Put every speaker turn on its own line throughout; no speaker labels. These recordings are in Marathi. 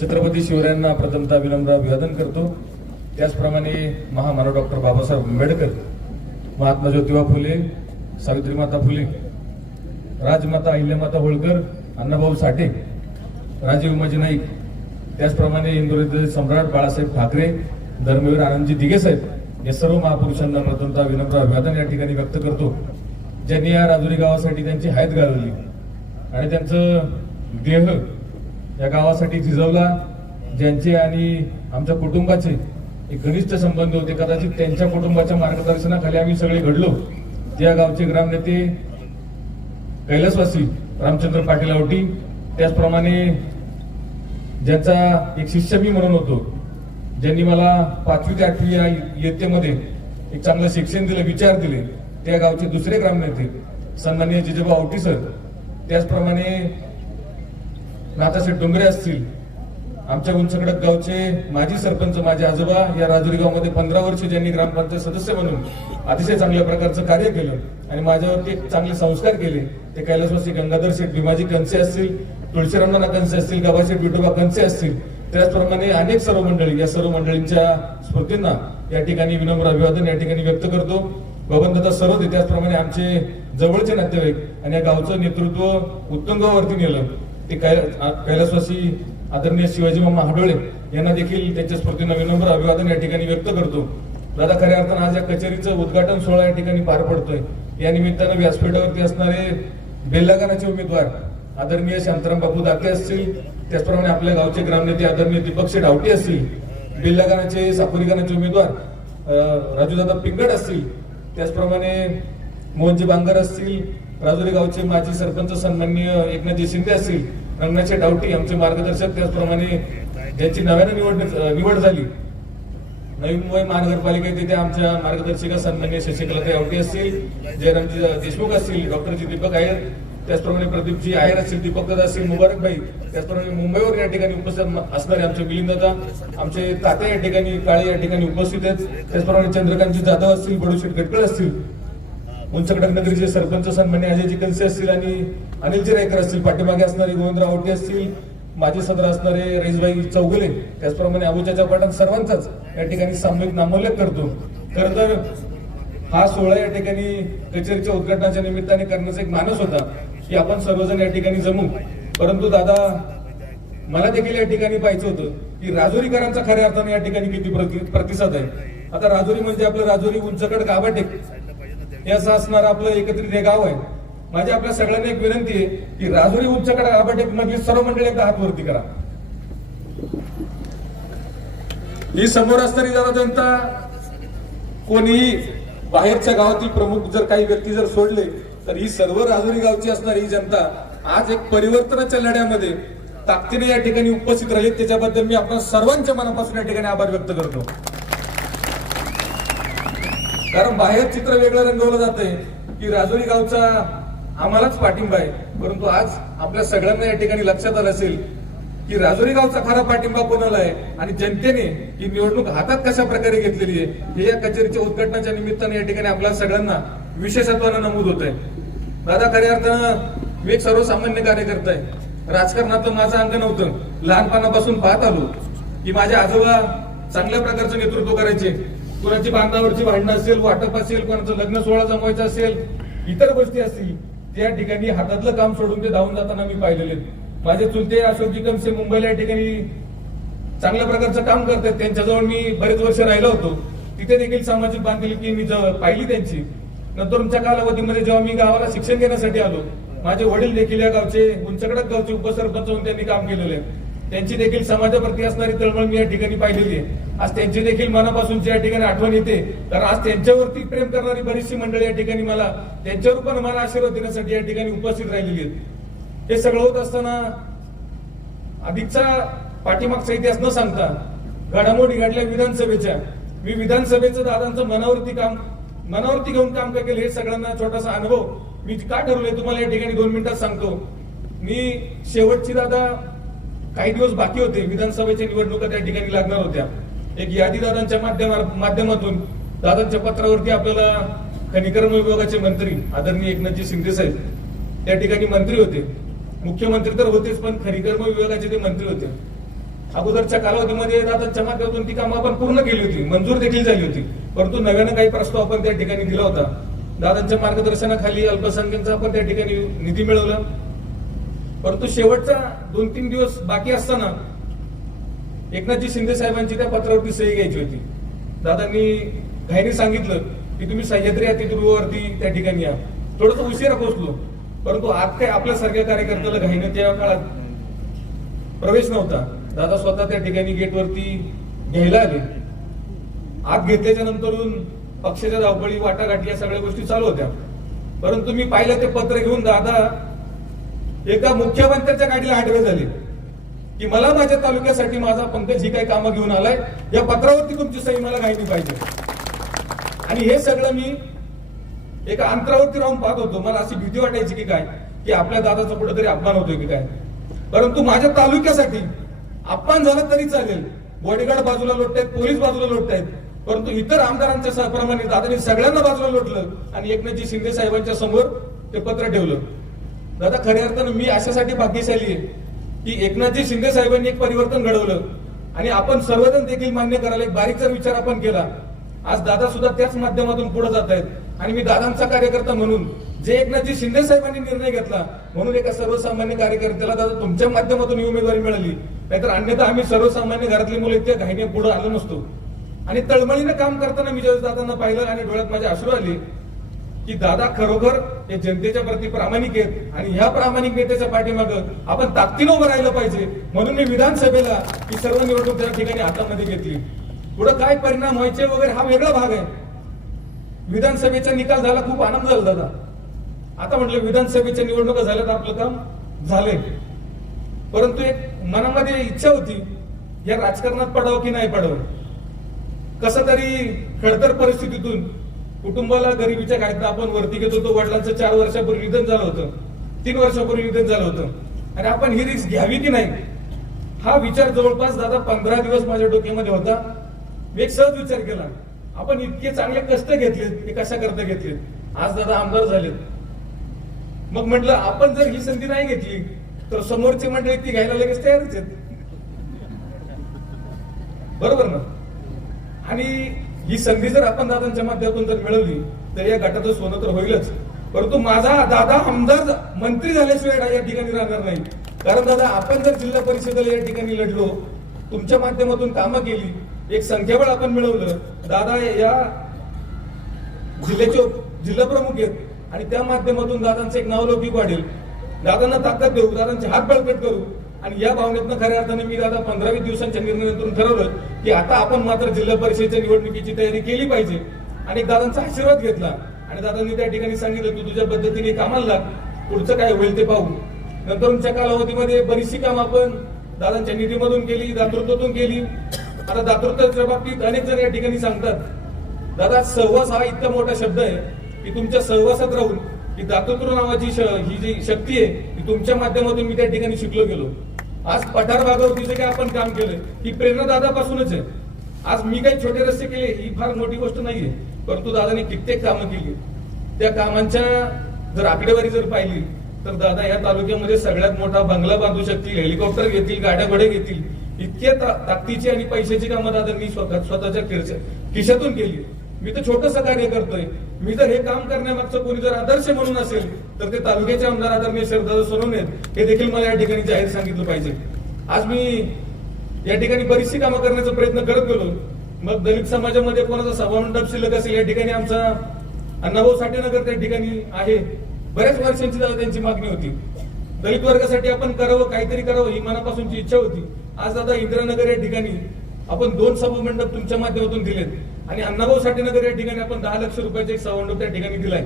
छत्रपती शिवरायांना प्रथमतः विनम्र अभिवादन करतो. त्याचप्रमाणे महामानव डॉक्टर बाबासाहेब आंबेडकर महात्मा ज्योतिबा फुले सावित्री माता फुले राजमाता अहिल्यामाता होळकर अण्णाभाऊ साठे राजीव उमाजी नाईक त्याचप्रमाणे इंदोरीचे सम्राट बाळासाहेब ठाकरे धर्मवीर आनंदजी दिघेसाहेब या सर्व महापुरुषांना प्रथमतः विनम्र अभिवादन या ठिकाणी व्यक्त करतो. ज्यांनी या राजुरी गावासाठी त्यांची हयात घालवली. आणि त्यांचं देह या गावासाठी झिजवला ज्यांचे आणि आमच्या कुटुंबाचे एक घनिष्ठ संबंध होते. कदाचित त्यांच्या कुटुंबाच्या मार्गदर्शनाखाली आम्ही सगळे घडलो. त्या गावचे ग्रामनेते कैलासवासी रामचंद्र पाटील आवटी त्याचप्रमाणे ज्यांचा एक शिष्य मी म्हणून होतो ज्यांनी मला पाचवी ते आठवी या इयत्तेमध्ये एक चांगलं शिक्षण दिलं विचार दिले त्या गावचे दुसरे ग्रामनेते सन्माननीय जिजेबा आवटी सर. त्याचप्रमाणे नाथाशेठ डोंगरे असतील आमच्या उंचकडक गावचे माजी सरपंच माझे आजोबा या राजुरी गावमध्ये पंधरा वर्ष ज्यांनी ग्रामपंचायत सदस्य म्हणून अतिशय चांगल्या प्रकारचं कार्य केलं आणि माझ्यावरती एक चांगले संस्कार केले ते कैलासवासी गंगाधर शेठ भीमाजी कंसे असतील तुळशीरामनाना कंसे असतील गावाशेठ विठोबा कंसे असतील त्याचप्रमाणे अनेक सर्व मंडळी या सर्व मंडळींच्या स्मृतींना या ठिकाणी विनम्र अभिवादन या ठिकाणी व्यक्त करतो. बबनदादा सरोदे त्याचप्रमाणे आमचे जवळचे नातेवाईक आणि या गावचं नेतृत्व उत्तुंगावरती नेलं. ते कै- कैलासवासी आदरणीय शिवाजी मामा हाडोळे यांना देखील त्यांच्या स्मृतीनं विनम्र अभिवादन या ठिकाणी व्यक्त करतो. दादा खऱ्या अर्थानं आज या कचेरीचं उद्घाटन सोहळा या ठिकाणी पार पडतोय. या निमित्तानं व्यासपीठावरती असणारे बेल्लागानाचे उमेदवार आदरणीय शांताराम बापू दाते असतील त्याचप्रमाणे आपल्या गावचे ग्रामनेते आदरणीय दीपक शेठ आवटे असतील बेल्लागानाचे सापुरीगानाचे उमेदवार राजूदादा पिंगड असतील त्याचप्रमाणे मोहनजी बांगर असतील राजुरी गावचे माजी सरपंच सन्माननीय एकनाथजी शिंदे असतील रंगनाथचे डावटी आमचे मार्गदर्शक त्याचप्रमाणे ज्यांची नव्यानं निवड निवड झाली. नवी मुंबई महानगरपालिका तिथे आमच्या मार्गदर्शिका सन्मान्य शशिकला आवटी असतील जयरामजी देशमुख असतील डॉक्टरजी दीपक आयर त्याचप्रमाणे प्रदीपजी आयर असतील दीपक दादा असतील मुबारक भाई त्याचप्रमाणे मुंबईवर या ठिकाणी उपस्थित असणारे आमचे मिलिंद दादा आमचे तात्या या ठिकाणी काळे या ठिकाणी उपस्थित आहेत त्याचप्रमाणे चंद्रकांतजी जाधव असतील बडूशेठ गटकळ असतील उंचकडक नगरीचे सरपंच सन्मान्य अजयजी कनसे असतील आणि अनिलजी रायकर असतील. पाठीमागे असणारे गोविंदराव आवटे असतील माजी सदर असणारे रईसबाई चौगुले त्याचप्रमाणे अबुचाच्या पाटण सर्वांचाच या ठिकाणी सामूहिक नामोल्लेख करतो. खर तर हा सोहळा या ठिकाणी कचेरीच्या उद्घाटनाच्या निमित्ताने करण्याचा एक मानस होता की आपण सर्वजण या ठिकाणी जमू. परंतु दादा मला देखील या ठिकाणी पाहिजे होतं की राजुरीकरांचा खऱ्या अर्थाने या ठिकाणी किती प्रति- प्रतिसाद आहे. आता राजोरी म्हणजे आपलं राजोरी उंचकड गाभाटेक हे असं असणार आपलं एकत्रित हे गाव आहे. माझी आपल्या सगळ्यांना एक विनंती आहे की राजुरी उंचकड गाभाटेक मधली सर्व मंडळी एकदा हात वरती करा. ही समोर असणारी जरा जनता कोणीही बाहेरच्या गावातील प्रमुख जर काही व्यक्ती जर सोडले तर ही सर्व राजुरी गावची असणारी ही जनता आज एक परिवर्तनाच्या लढ्यामध्ये ताकदीने या ठिकाणी उपस्थित राहिली त्याच्याबद्दल मी आपण सर्वांच्या मनापासून या ठिकाणी आभार व्यक्त करतो. कारण बाहेर चित्र वेगळं रंगवलं जातंय की राजुरी गावचा आम्हालाच पाठिंबा आहे. परंतु आज आपल्या सगळ्यांना या ठिकाणी लक्षात आलं असेल की राजुरी गावचा खरा पाठिंबा कोणाला आहे? आणि जनतेने ही निवडणूक हातात कशा प्रकारे घेतलेली आहे? हे या कचेरीच्या उद्घाटनाच्या निमित्ताने या ठिकाणी आपल्या सगळ्यांना विशेषत्वानं नमूद होत आहे. दादा खऱ्या अर्थानं मी एक सर्वसामान्य कार्यकर्ता आहे. राजकारणात माझं अंग नव्हतं. लहानपणापासून पाहत आलो की माझे आजोबा चांगल्या प्रकारचं नेतृत्व करायचे. कुणाची बांधावरची भांडणं असेल वाटप असेल कोणाचं लग्न सोहळा जमवायचा असेल इतर गोष्टी असतील त्या ठिकाणी हातातलं काम सोडून ते धावून जाताना मी पाहिलेले माझे चुलते अशोकजी कमसे मुंबईला या ठिकाणी चांगल्या प्रकारचं काम करतात. त्यांच्याजवळ मी बरेच वर्ष राहिलो होतो. तिथे देखील सामाजिक बांधिलकी मी पाहिली त्यांची. नंतर तुमच्या कालावधीमध्ये जेव्हा मी गावाला शिक्षण घेण्यासाठी आलो माझे वडील देखील या गावचे उंचकडक गावचे उपसरपंच होऊन त्यांनी काम केलेलं आहे. त्यांची देखील समाजाप्रती असणारी तळमळ मी या ठिकाणी पाहिलेली आहे. आज त्यांची देखील मनापासूनची या ठिकाणी आठवण येते. कारण आज त्यांच्यावरती प्रेम करणारी बरीचशी मंडळी या ठिकाणी मला त्यांच्या रूपाने मला आशीर्वाद देण्यासाठी या ठिकाणी उपस्थित राहिलेली आहेत. हे सगळं होत असताना अधिकचा पाठीमागचा इतिहास न सांगता घडामोडी घडल्या विधानसभेच्या. मी विधानसभेचं दादांचं मनावरती काम मनावरती घेऊन काम का केलं हे सगळ्यांना छोटासा अनुभव मी का ठरवलंय तुम्हाला या ठिकाणी दोन मिनिटात सांगतो. मी शेवटची दादा काही दिवस बाकी होते. विधानसभेच्या निवडणुका त्या ठिकाणी लागणार होत्या. एक यादी दादांच्या माध्यमा माध्यमातून दादांच्या पत्रावरती आपल्याला खनिकर्म विभागाचे मंत्री आदरणीय एकनाथजी शिंदे साहेब त्या ठिकाणी मंत्री होते. मुख्यमंत्री तर होतेच पण खनिकर्म विभागाचे ते मंत्री होते. अगोदरच्या कालावधीमध्ये दादांच्या माध्यमातून ती कामं आपण पूर्ण केली होती. मंजूर देखील झाली होती. परंतु नव्यानं काही प्रस्ताव आपण त्या ठिकाणी दिला होता. दादांच्या मार्गदर्शनाखाली अल्पसंख्याकचा आपण त्या ठिकाणी निधी मिळवला. परंतु शेवटचा दोन तीन दिवस बाकी असताना एकनाथजी शिंदे साहेबांची त्या पत्रावरती सही घ्यायची होती. दादा मी घाईने सांगितलं की तुम्ही सह्याद्री अतिथीगृहावरती त्या ठिकाणी या. थोडस उशिरा पोहोचलो परंतु आज काय आपल्यासारख्या कार्यकर्त्याला घाईने त्या काळात प्रवेश नव्हता. दादा स्वतः त्या ठिकाणी गेटवरती घ्यायला आले. आत घेतल्याच्या नंतरून पक्षाच्या धावपळी वाटाघाटी या सगळ्या गोष्टी चालू होत्या. परंतु मी पाहिलं ते पत्र घेऊन दादा एका मुख्यमंत्र्यांच्या गाडीला आठवे झाले. की मला माझ्या तालुक्यासाठी माझा पंकज ही काही कामं घेऊन आलाय या पत्रावरती तुमची सही मला माहिती पाहिजे. आणि हे सगळं मी एका अंतरावरती राहून पाहत होतो. मला अशी भीती वाटायची की काय? की आपल्या दादाचा कुठेतरी अपमान होतोय की काय? परंतु माझ्या तालुक्यासाठी अपमान झालं तरी चालेल. बॉडीगार्ड बाजूला लोटतायत पोलीस बाजूला लोटतायत. परंतु इतर आमदारांच्या सहप्रमाणे दादाने सगळ्यांना बाजूला लोटलं आणि एकनाथजी शिंदे साहेबांच्या समोर ते पत्र ठेवलं. दादा खऱ्या अर्थानं मी अशासाठी भाग्यशाली आहे की एकनाथजी शिंदे साहेबांनी एक परिवर्तन घडवलं. आणि आपण सर्वजण देखील मान्य करायला एक बारीकचा विचार आपण केला. आज दादा सुद्धा त्याच माध्यमातून पुढे जात आहेत. आणि मी दादांचा कार्यकर्ता म्हणून जे एकनाथजी शिंदे साहेबांनी निर्णय घेतला म्हणून एका सर्वसामान्य कार्यकर्त्याला दादा तुमच्या माध्यमातून ही उमेदवारी मिळाली. नाहीतर अन्यथा आम्ही सर्वसामान्य घरातली मुलं इतक्या घाईने पुढे आलो नसतो. आणि तळमळीनं काम करताना मी ज्यावेळेस दादांना पाहिलं आणि डोळ्यात माझे अश्रू आले की दादा खरोखर हे जनतेच्या प्रती प्रामाणिक आहेत आणि ह्या प्रामाणिक नेत्याच्या पाठीमाग आपण ताकदीनं उभं राहिलं पाहिजे. म्हणून मी विधानसभेला ही सर्व निवडणूक त्या ठिकाणी हातामध्ये घेतली. पुढे काय परिणाम व्हायचे वगैरे हा वेगळा भाग आहे. विधानसभेचा निकाल झाला खूप आनंद झाला दादा. आता म्हटलं विधानसभेच्या निवडणुका झाल्या तर आपलं काम झालंय. परंतु एक मनामध्ये इच्छा होती या राजकारणात पडावं की नाही पडावं? कसं तरी खडतर परिस्थितीतून कुटुंबाला गरिबीच्या काळात आपण वरती घेत होतो. वडिलांचं चार वर्षापूर्वी निधन झालं होतं. तीन वर्षापूर्वी निधन झालं होतं. आणि आपण ही रिस्क घ्यावी की नाही? हा विचार जवळपास दादा पंधरा दिवस माझ्या डोक्यामध्ये होता. मी एक सहज विचार केला. आपण इतके चांगले कष्ट घेतलेत हे कशा करता घेतलेत? आज दादा आमदार झालेत. मग म्हटलं आपण जर ही संधी नाही घेतली तर समोरची मंडळी ती घ्यायला लगेच तयारच आहेत. बरोबर ना? आणि ही संधी जर आपण दादांच्या माध्यमातून जर मिळवली तर या गटाचं सोनं तर होईलच. परंतु माझा दादा आमदार मंत्री झाल्याशिवाय या ठिकाणी राहणार नाही. कारण दादा आपण जर जिल्हा परिषदेला या ठिकाणी लढलो तुमच्या माध्यमातून कामं केली एक संख्याबळ आपण मिळवलं दादा या जिल्ह्याचे जिल्हा प्रमुख आहेत आणि त्या माध्यमातून दादांचं एक नावलौकिक वाढेल. दादांना ताकद देऊ दादांचे हात बळकट करू. आणि या भावनेतनं खऱ्या अर्थाने मी दादा पंधरावी दिवसांच्या निर्णयातून ठरवलं की आता आपण मात्र जिल्हा परिषदेच्या निवडणुकीची तयारी केली पाहिजे. आणि दादांचा आशीर्वाद घेतला. आणि दादांनी त्या ठिकाणी सांगितलं तू तुझ्या पद्धतीने कामाला लाग. पुढचं काय होईल ते पाहू. नंतरच्या कालावधीमध्ये बरीचशी काम आपण दादांच्या निधीमधून केली दातृत्वातून केली. आता दातृत्वाच्या बाबतीत अनेक जण या ठिकाणी सांगतात दादा सहवास हा इतका मोठा शब्द आहे की तुमच्या सहवासात राहून की दातृत्व नावाची श- ही जी शक्ती आहे ती तुमच्या माध्यमातून मी त्या ठिकाणी शिकलो गेलो. आज पठार भागावरतीचं काय आपण काम केलंय? ही प्रेरणा दादापासूनच आहे. आज मी काही छोटे रस्ते केले ही फार मोठी गोष्ट नाहीये. परंतु दादाने कित्येक कामं केली. त्या कामांच्या जर आकडेवारी जर पाहिली तर दादा या तालुक्यामध्ये सगळ्यात मोठा बंगला बांधू शकतील हेलिकॉप्टर घेतील गाड्या घोडे घेतील. इतके ता- ताकदीची आणि पैशाची कामं दादांनी स्वतः स्वतःच्या खिशातून केली. मी तर छोटस कार्य करतोय. मी जर हे काम करण्यामागचं कोणी जर आदर्श म्हणून असेल तर ते तालुक्याचे आमदार आदरणीय शरदादा सोनवणे आहेत. हे देखील मला या ठिकाणी जाहीर सांगितलं पाहिजे. आज मी या ठिकाणी बरीचशी कामं करण्याचा प्रयत्न करत गेलो. मग दलित समाजामध्ये कोणाचा सभामंडप शिल्लक असेल या ठिकाणी आमचा अण्णाभाऊ साठेनगर त्या ठिकाणी आहे. बऱ्याच वर्षांची त्यांची मागणी होती. दलित वर्गासाठी आपण करावं काहीतरी करावं ही मनापासूनची इच्छा होती. आज दादा इंदिरानगर या ठिकाणी आपण दोन सभामंडप तुमच्या माध्यमातून दिलेत. आणि अण्णाभाऊ साठेनगर या ठिकाणी आपण दहा लक्ष रुपयाचा एक सवंडोप त्या ठिकाणी दिलाय.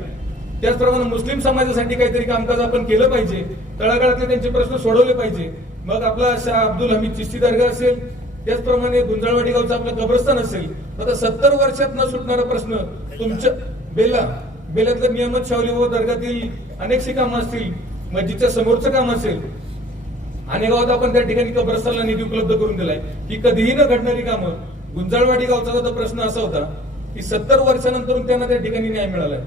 त्याचप्रमाणे मुस्लिम समाजासाठी काहीतरी कामकाज आपण केलं पाहिजे. तळागाळातले त्यांचे प्रश्न सोडवले पाहिजे. मग आपला शाह अब्दुल हमीद चिश्ती दर्गा असेल त्याचप्रमाणे गुंजाळवाडी गावचं आपलं कब्रस्तान असेल. आता सत्तर वर्षात न सुटणारा प्रश्न तुमच्या बेला बेलातलं नियमित शावली व दर्गातील अनेकशी कामं असतील मस्जिदच्या समोरचं काम असेल. आणि गावात आपण त्या ठिकाणी कब्रस्तानला निधी उपलब्ध करून दिलाय. ही कधीही न घडणारी कामं गुंजाळवाडी गावचा सुद्धा प्रश्न असा होता की सत्तर वर्षानंतर त्यांना त्या ठिकाणी न्याय मिळालाय.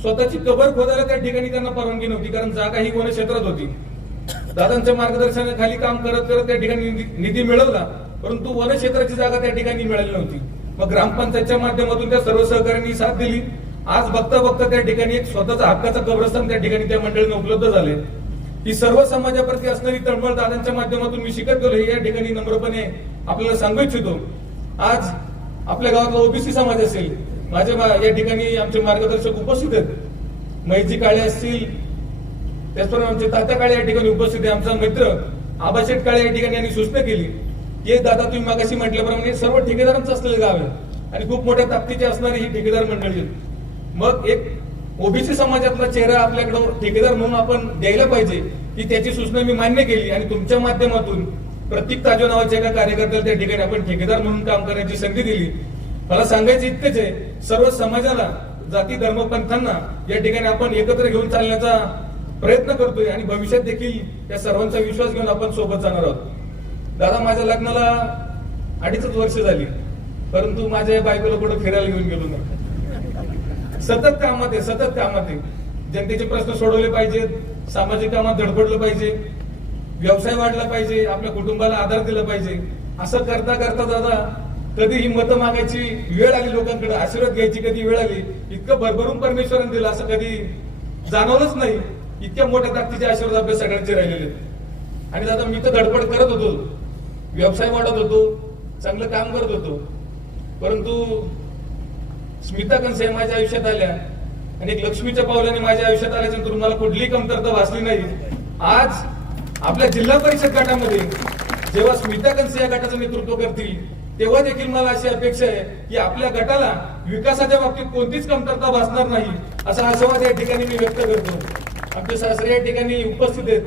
स्वतःची कबर खोदायला त्या ठिकाणी त्यांना परवानगी नव्हती कारण जागा ही वन क्षेत्रात होती. दादांच्या मार्गदर्शनाखाली काम करत करत त्या ठिकाणी निधी- मिळवला परंतु वन क्षेत्राची जागा त्या ठिकाणी मिळाली नव्हती. मग ग्रामपंचायतच्या माध्यमातून त्या सर्व सहकाऱ्यांनी साथ दिली. आज बघता बघता त्या ठिकाणी एक स्वतःचा हक्काचं कब्रस्थान त्या ठिकाणी त्या मंडळीने उपलब्ध झाले. ही सर्व समाजाप्रती असणारी तळमळ दादांच्या माध्यमातून मी शिकत गेलो हे या ठिकाणी नम्रपणे आपल्याला सांगू इच्छितो. आज आपल्या गावातला ओबीसी समाज असेल माझे मा- या ठिकाणी आमचे मार्गदर्शक उपस्थित आहेत. मैजी काळे असतील त्याचप्रमाणे आमचे तात्या काळे या ठिकाणी उपस्थित आहे आमचा मित्र आबाशेट काळे या ठिकाणी यांनी सूचना केली. हे दादा तुम्ही मागाशी म्हटल्याप्रमाणे हे सर्व ठेकेदारांचं असलेलं गाव आहे आणि खूप मोठ्या ताकदीचे असणारे ही ठेकेदार मंडळी आहेत. मग एक ओबीसी समाजातला चेहरा आपल्याकडं ठेकेदार म्हणून आपण द्यायला पाहिजे की त्याची सूचना मी मान्य केली आणि तुमच्या माध्यमातून प्रतीक ताजो नावाच्या एका कार्यकर्त्याला त्या ठिकाणी आपण ठेकेदार म्हणून काम करण्याची संधी दिली. मला सांगायचं इतकंच आहे सर्व समाजाला जाती धर्मपंथांना या ठिकाणी आपण एकत्र घेऊन चालण्याचा प्रयत्न करतोय आणि भविष्यात देखील या सर्वांचा विश्वास घेऊन आपण सोबत जाणार आहोत. दादा माझ्या लग्नाला अडीचच वर्ष झाली परंतु माझ्या बायकोला कुठं फिरायला घेऊन गेलो नाही. सतत कामात आहे सतत कामात आहे. जनतेचे प्रश्न सोडवले पाहिजेत सामाजिक कामात धडपडलं पाहिजे. व्यवसाय वाढला पाहिजे आपल्या कुटुंबाला आधार दिला पाहिजे. असं करता करता दादा कधी ही मतं मागायची वेळ आली लोकांकडे आशीर्वाद घ्यायची कधी वेळ आली इतकं भरभरून परमेश्वराने दिलं असं कधी जाणवलंच नाही. इतक्या मोठ्या ताकदीचे आशीर्वाद आपल्या सगळ्यांचे राहिलेले आहेत. आणि दादा मी तर धडपड करत होतो. व्यवसाय वाढत होतो चांगलं काम करत होतो. परंतु स्मिता कनसे माझ्या आयुष्यात आल्या. आणि एक लक्ष्मीच्या पावलाने माझ्या आयुष्यात आल्याच्यानंतर मला कुठलीही कमतरता भासली नाही. आज आपल्या जिल्हा परिषद गटामध्ये जेव्हा स्मिता कंसे या गटाचं नेतृत्व करतील तेव्हा देखील मला अशी अपेक्षा आहे की आपल्या गटाला विकासाच्या बाबतीत कोणतीच कमतरता भासणार नाही असा आशावाद या ठिकाणी मी व्यक्त करतो. आमचे सासरे या ठिकाणी उपस्थित आहेत.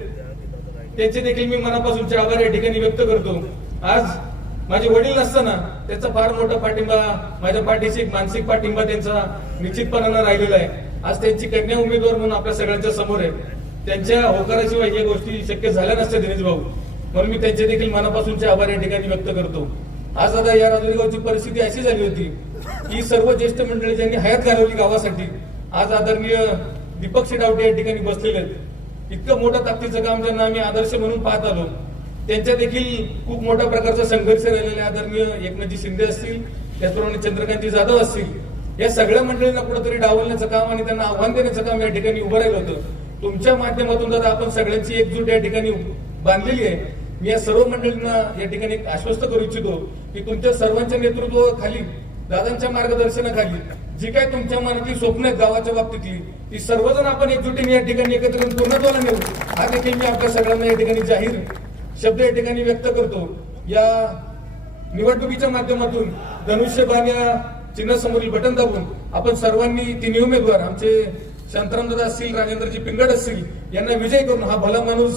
त्यांचे देखील मी मनापासूनचे आभार या ठिकाणी व्यक्त करतो. आज माझे वडील नसताना त्याचा फार मोठा पाठिंबा माझ्या पाठीशी एक मानसिक पाठिंबा त्यांचा निश्चितपणानं राहिलेला आहे. आज त्यांची कन्या उमेदवार म्हणून आपल्या सगळ्यांच्या समोर आहे. त्यांच्या होकाराशिवाय या गोष्टी शक्य झाल्या नसत्या दिनेश भाऊ. म्हणून मी त्यांचे देखील मनापासूनचे आभार या ठिकाणी व्यक्त करतो. आज आता या राजुरीगावची परिस्थिती अशी झाली होती की सर्व ज्येष्ठ मंडळी ज्यांनी हयात घालवली गावासाठी आज आदरणीय दीपक शेडावटे या ठिकाणी बसलेले आहेत. इतकं मोठं ताकदीचं काम ज्यांना आम्ही आदर्श म्हणून पाहत आलो त्यांच्या देखील खूप मोठ्या प्रकारचा संघर्ष राहिलेला आदरणीय एकनाथजी शिंदे असतील त्याचप्रमाणे चंद्रकांतजी जाधव असतील या सगळ्या मंडळींना कुठेतरी डावलण्याचं काम आणि त्यांना आव्हान देण्याचं काम या ठिकाणी उभं राहिलं होतं. तुमच्या माध्यमातून दादा आपण सगळ्यांची एकजूट या ठिकाणी बांधलेली आहे मी या सर्व मंडळींना या ठिकाणी आश्वस्त करू इच्छितो की तुमच्या सर्वांच्या नेतृत्वाखाली दादांच्या मार्गदर्शनाखाली जी काय तुमच्या मनातली स्वप्न आहेत गावाच्या बाबतीतली ती सर्वजण आपण एकजुटीने या ठिकाणी एकत्र येऊन पूर्णत्वाला नेऊ. हा देखील मी आपल्या सगळ्यांना या ठिकाणी जाहीर शब्द या ठिकाणी व्यक्त करतो. या निवडणुकीच्या माध्यमातून धनुष्यबाण या चिन्हासमोरील बटन दाबून आपण सर्वांनी तिन्ही उमेदवार आमचे शांतारामदादा असतील राजेंद्रजी पिंगड असतील यांना विजय करून हा भला माणूस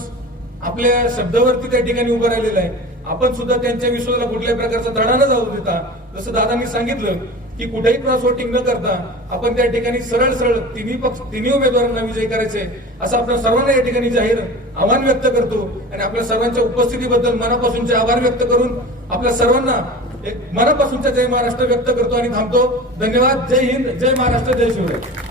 आपल्या शब्दावरती त्या ठिकाणी उभा राहिलेला आहे. आपण सुद्धा त्यांच्या विश्वासाला कुठल्याही प्रकारचा धडा न जाऊ देता जसं दादांनी सांगितलं की कुठेही क्रॉस वोटिंग न करता आपण त्या ठिकाणी सरळ सरळ तिन्ही पक्ष तिन्ही उमेदवारांना विजय करायचे असं आपण सर्वांना या ठिकाणी जाहीर आव्हान व्यक्त करतो. आणि आपल्या सर्वांच्या उपस्थितीबद्दल मनापासूनचे आभार व्यक्त करून आपल्या सर्वांना एक मनापासूनचा जय महाराष्ट्र व्यक्त करतो आणि थांबतो. धन्यवाद. जय हिंद. जय महाराष्ट्र. जय शिवराय.